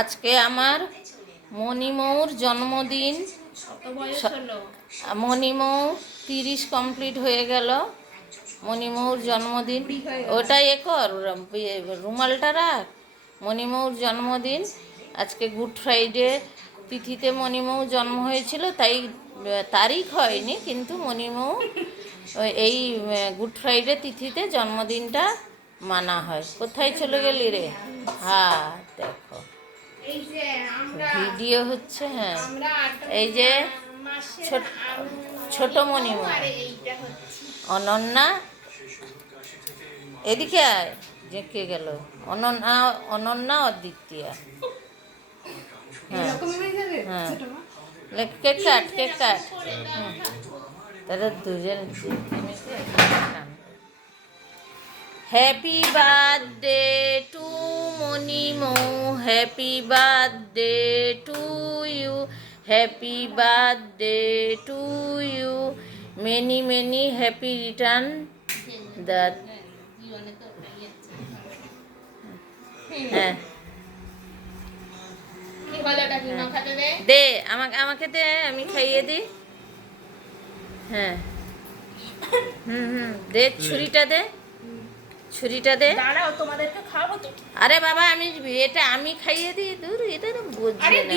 আজকে আমার মণিমৌর জন্মদিন। মণিমৌ 30 কমপ্লিট হয়ে গেল। মণিমৌর জন্মদিন, ওটাই কর, রুমালটা রাখ। মণিমৌর জন্মদিন আজকে গুড ফ্রাইডে তিথিতে মণিমৌ জন্ম হয়েছিল, তাই তারিখ হয়নি, কিন্তু মণিমৌ এই গুড ফ্রাইডে তিথিতে জন্মদিনটা মানা হয়। কোথায় চলে গেলি রে? হ্যাঁ দেখো ভিডিও হচ্ছে। হ্যাঁ, এই যে ছোট মণিমৌ অনন্যা, এদিকে আয়। যে কে গেল? অনন্যা, অনন্যা অদ্বিতীয়া। হ্যাঁ হ্যাঁ, কেক কাট, কেক কাট। তারা দুজন happy birthday to Monimou, happy birthday to you, happy birthday to you, many many happy return the. হ্যাঁ দে, আমাকে দে, আমি খাইয়ে দিই। হ্যাঁ দে, ছুরিটা দে, ছুরিটা দে। তোমাদেরকে খাওয়াবো তো। আরে বাবা, আমি এটা আমি খাইয়ে দিই, দূর, এটা তো বুঝছি না।